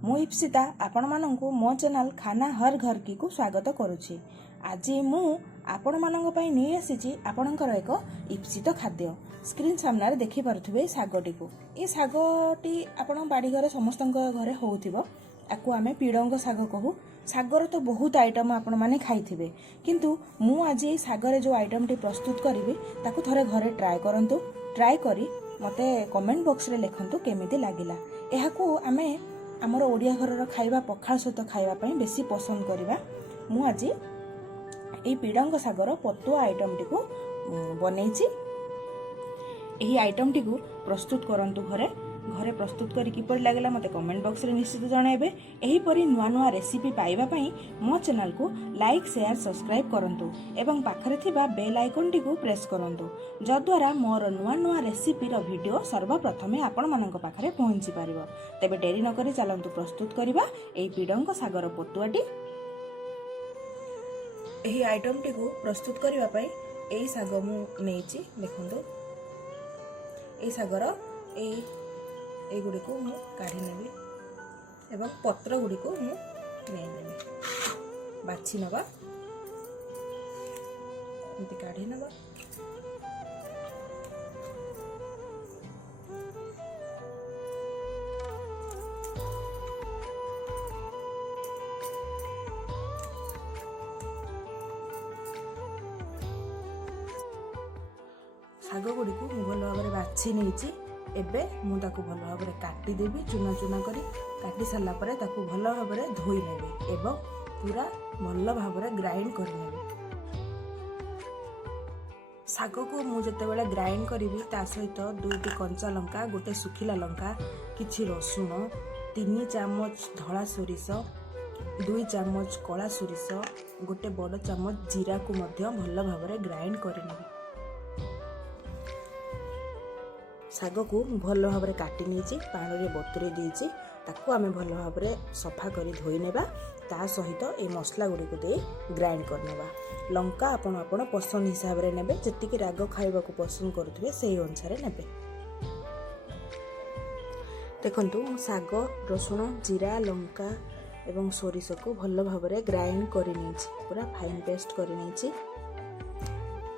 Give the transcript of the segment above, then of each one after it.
मु इप्सिता आपण मानंकु मो चैनल खाना हर घर की को स्वागत करुछि। आज मु आपण मानंक पई नै आसीछि आपणकर एक इप्सित खाद्य। स्क्रीन सामने देखि पारुथिबे सागटी को। ए सागटी आपण बाड़ी घरे समस्तक घरे होउथिबो। आकु आमे पीडंग साग कहू। सागर तो बहुत आइटम आपण माने खाइथिबे, किंतु मु आज ए सागरे जो आइटम टी प्रस्तुत करिवि ताकु थरे घरे ट्राई करंतु। ट्राई करी मते कमेंट बॉक्स रे लिखंतु केमिति लागिला। एहाकू आमे आमर ओडिया घरर खाइबा पखाल सहित खाइबा पई बेसी पसंद करिबा। मु आज ए पीडंग सागर पतुआ आइटम टी को बनेइछि। एही आइटम टी को प्रस्तुत करंतु घरे घरे प्रस्तुत करी किपर लागला मते कमेंट बॉक्स रे निश्चित जणाइबे। एही परी नुआ नुआ रेसिपी पाइबा पई मो चैनल को लाइक शेयर सब्सक्राइब करंतु एवं पाखरे थिबा बेल आइकन टी को प्रेस करंतु, जद्वारा मोर नुआ नुआ रेसिपी रो वीडियो सर्वप्रथमे आपण मानक पाखरे पहुंची पारिबो। तेबे डेरी न करी चलंतु प्रस्तुत करिबा एही पीडंग सागर पतुआटी। एही आइटम टी को प्रस्तुत करिबा पई एही साग मु नेइछि। देखंतु एही सागर एही गुडी को मु काढी नेबी एवं पत्र गुडी को मु नै नेबी। बाछि नबा एमति काढी नबा। साग गुडी को मु भल भाबरे बाछि नेइछि। एबे मु ताकू भल भाबरे काटी देबी। चुना चुना करी काटी साला परे ताकू भल भाबरे धोई नेबी एवं पूरा भल भाबरे ग्राइंड करि नेबी। साग को मु जते बेले ग्राइंड करिवि ता सहित 2टी कंचा लंका, गोटे सुखिला लंका, किछि रसुण, 3 चामच धळा सोरिष, 2 चामच कला सोरिष, गोटे बड़ चामच जीरा को मध्य भल भाबरे ग्राइंड करि नेबी। साग को भल भाबरे काटी नेछि, पानी रे बतुरे देछि। ताकू आमे भल भाबरे सफा करी धोई नेबा। ता सहित ए मसला गुडी को दे ग्राइंड कर नेबा। लंका आपण आपण पसंद हिसाब रे नेबे, जतिकि राग खाइबा को पसंद करथबे सेही अनुसार नेबे। देखंतु साग, रसुण, जीरा, लंका एवं सोरिष को भल भाबरे ग्राइंड करि नेछि, पूरा फाइन पेस्ट करि नेछि।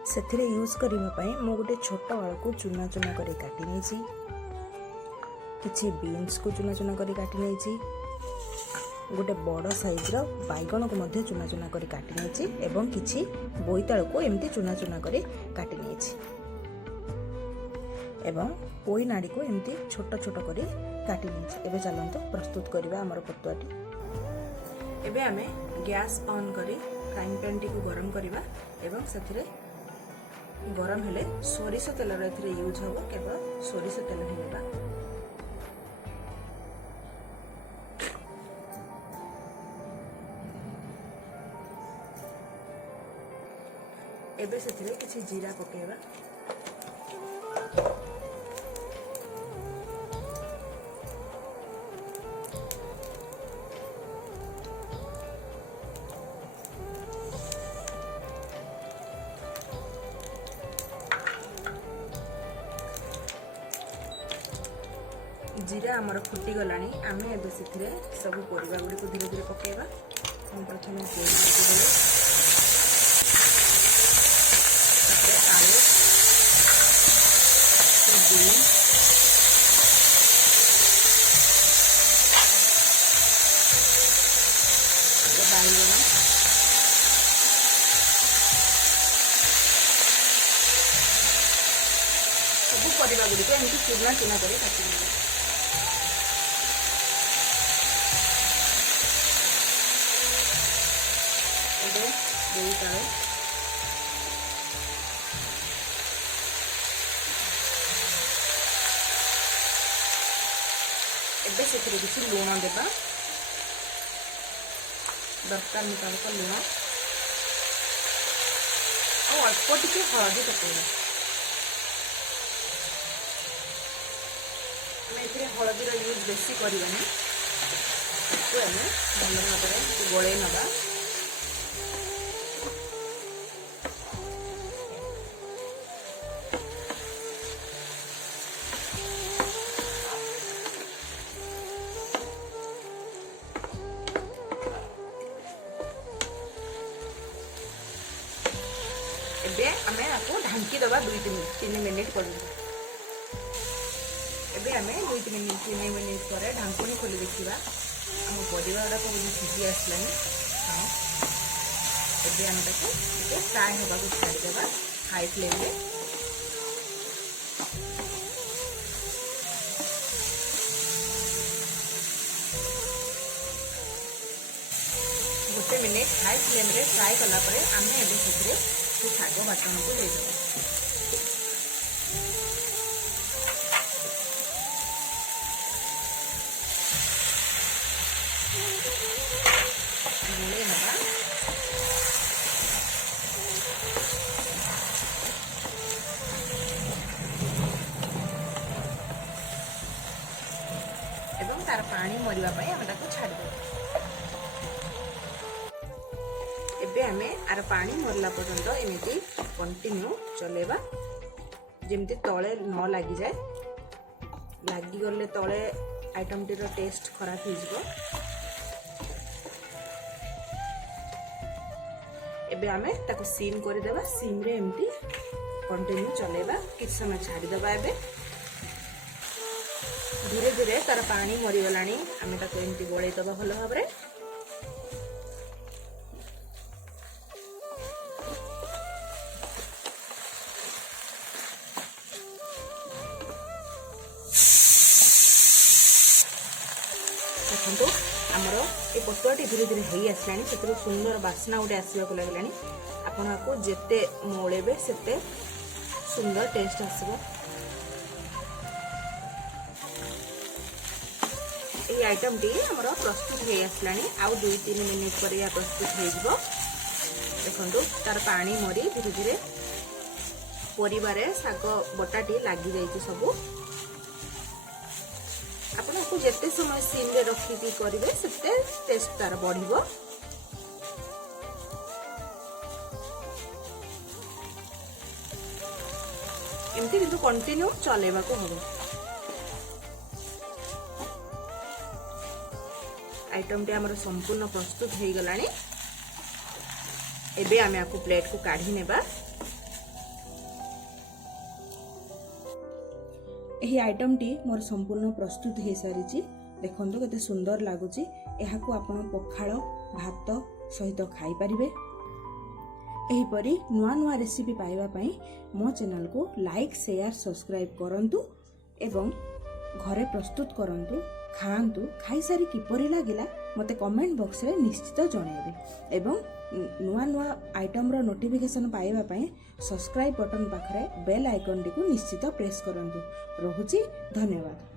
सेथिरे यूज करिबा पई मो गोटे छोट आलू को चुना चुना करी काटी नेछि, किछि बीन्स को चुना चुना करी काटी नेछि, गोटे बड़ साइज रो बैगण को मध्य चुना चुना करी काटी नेछि एवं किछि बोईताळू को एम्ति चुना चुना करी काटी नेछि एवं पोई नाड़ी को एम्ति छोट छोट करी काटी नेछि। एबे चलंतु प्रस्तुत करिबा हमर पतुआटी। एबे आमे गैस ऑन करी फ्राइंग पैन टी को गरम करिबा एवं सेथिरे गरम हेले सोरिष तेल एथिरे यूज हो। केवल सोरिष तेल हेबा। एबे सेथिरे किछि जीरा पकेबा। जीरा आमर फुटी गलानी। आमे एबे सेथिरे सब परिबा गुडी को धीरे धीरे पकेबा। हम प्रथमे तेल देबे, तापर आलू, बीन, बैगन, सब परिबा गुडी को एमति चुना चुना करी काटी नेबा। बोईताळू, एबे सेथिरे किछि लूण देबा। दरकार मुताबिक लूण और अल्प टिके हळदी पकेबा। आमे एथिरे हळदीर यूज बेसी करिबानी। ताकू आमे भल भाबरे गोळेई नबा। ढांकी दबा 2-3 मिनिट पर्यंत। एबे आमे 2-3 मिनिट पर ढांकुनी खोली देखिबा आम परिवा गुड़ा सब सिझी आसलानी। हाँ एबे आम ताको फ्राए होगा छाड़ीदेवा हाई फ्लेम रे। गोटे मिनिट हाई फ्लेम रे फ्राए कला परे आमे एबे सेथरे से शाग बाटन को दे देबा। गोले नबा एवं तार पानी मरिबा पई हम ताको छाड़ देबा। एबे आमे आर पानी मरला पर्यंत एमिति कंटिन्यू चलेबा जेमति तळे न लागि जाय। लागि गले तळे आइटम टीर टेस्ट खराब हो जिवो। एबे आमे ताको सीम कर देबा। सीम रे एमिति कंटिन्यू चलेबा किछ समय छाडी देबा। एबे धीरे धीरे तार पानी मरी गलानी आमे ताको एमिति गोळै देबा भलो भाबरे। देखो आमर ये पटुआटी धीरे धीरे हो आसलानी से सुंदर बास्ना गोटे आसवाक लगलानी। आपण आपको जेते मोड़ेबे सेते सुंदर टेस्ट आसबो। ये आइटम टी हमर प्रस्तुत हो आसलानी। आउ 2-3 मिनिट पर या प्रस्तुत हो जिवो। देखंतु तार पानी मरी धीरे धीरे परिवारे शाग बटाटी लागि जाईची सबु। आपण को जेते समय सीम रे रखी करिवे सेते टेस्ट तार बढ़िबो। एमती किंतु कंटिन्यू चलेबा को हबो। आइटम टे हमर संपूर्ण प्रस्तुत हो गलानी। एबे आमे आपको प्लेट को काढी नेबा। यही आइटम टी मोर संपूर्ण प्रस्तुत हो सारी। देखो केते सुंदर लगुची। यहाकू आपण पखाळ भात सहित खाई परिबे। एहीपरि नुआ नुआ रेसिपी पाइबा पई मो चैनल को लाइक शेयर सब्सक्राइब करंतु एवं घरे प्रस्तुत करंतु खांतु। खाई सारी किपरि लागिला मते कमेंट बॉक्स रे निश्चित जणाइबे। एवं नुआ नुआ आइटम रो नोटिफिकेशन पाइबा पई सब्सक्राइब बटन पाखरे बेल आइकन टी को निश्चित प्रेस करंतु। रहुची धन्यवाद।